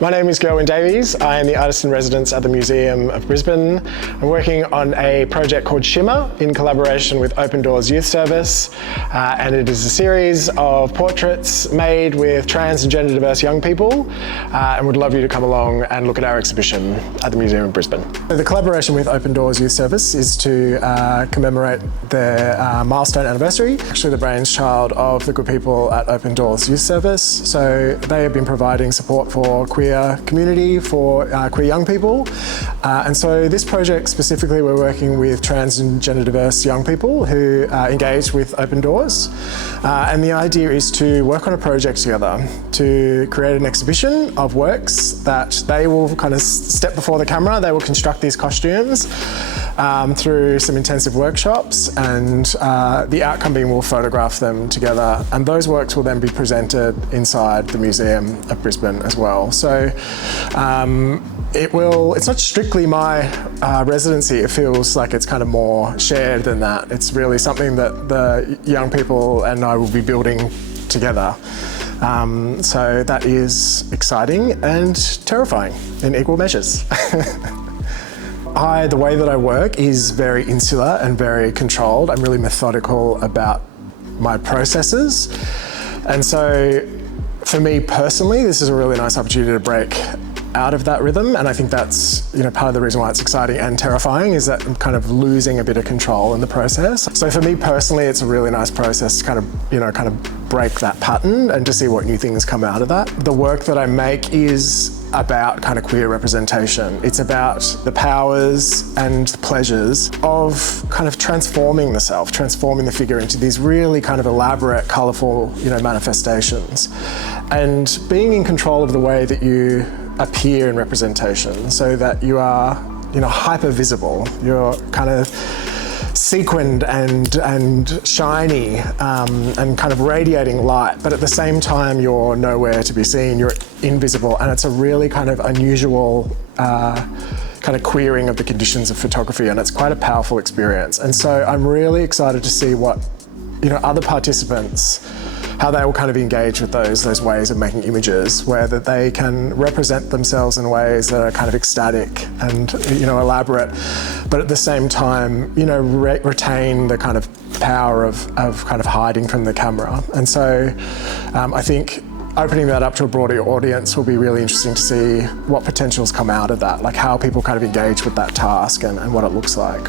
My name is Gerwyn Davies. I am the artist in residence at the Museum of Brisbane. I'm working on a project called Shimmer in collaboration with Open Doors Youth Service, and it is a series of portraits made with trans and gender diverse young people, and would love you to come along and look at our exhibition at the Museum of Brisbane. The collaboration with Open Doors Youth Service is to commemorate their milestone anniversary. Actually the brainchild of the good people at Open Doors Youth Service. So they have been providing support for queer community, for queer young people. And so this project specifically, we're working with trans and gender diverse young people who engage with Open Doors. And the idea is to work on a project together to create an exhibition of works that they will kind of step before the camera. They will construct these costumes through some intensive workshops, and the outcome being we'll photograph them together, and those works will then be presented inside the Museum of Brisbane as well. So it's not strictly my residency. It feels like it's kind of more shared than that. It's really something that the young people and I will be building together. So that is exciting and terrifying in equal measures. The way that I work is very insular and very controlled. I'm really methodical about my processes. And so for me personally, this is a really nice opportunity to break out of that rhythm. And I think that's, part of the reason why it's exciting and terrifying is that I'm kind of losing a bit of control in the process. So for me personally, it's a really nice process to kind of break that pattern and to see what new things come out of that. The work that I make is about kind of queer representation. It's about the powers and the pleasures of kind of transforming the self, transforming the figure into these really kind of elaborate, colourful, manifestations. And being in control of the way that you appear in representation so that you are, hyper visible. You're kind of sequinned and shiny and kind of radiating light, but at the same time you're nowhere to be seen, you're invisible, and it's a really kind of unusual kind of queering of the conditions of photography, and it's quite a powerful experience. And so I'm really excited to see what other participants, how they will kind of engage with those ways of making images, where that they can represent themselves in ways that are kind of ecstatic and elaborate, but at the same time retain the kind of power of kind of hiding from the camera. And so I think opening that up to a broader audience will be really interesting to see what potentials come out of that, like how people kind of engage with that task and what it looks like.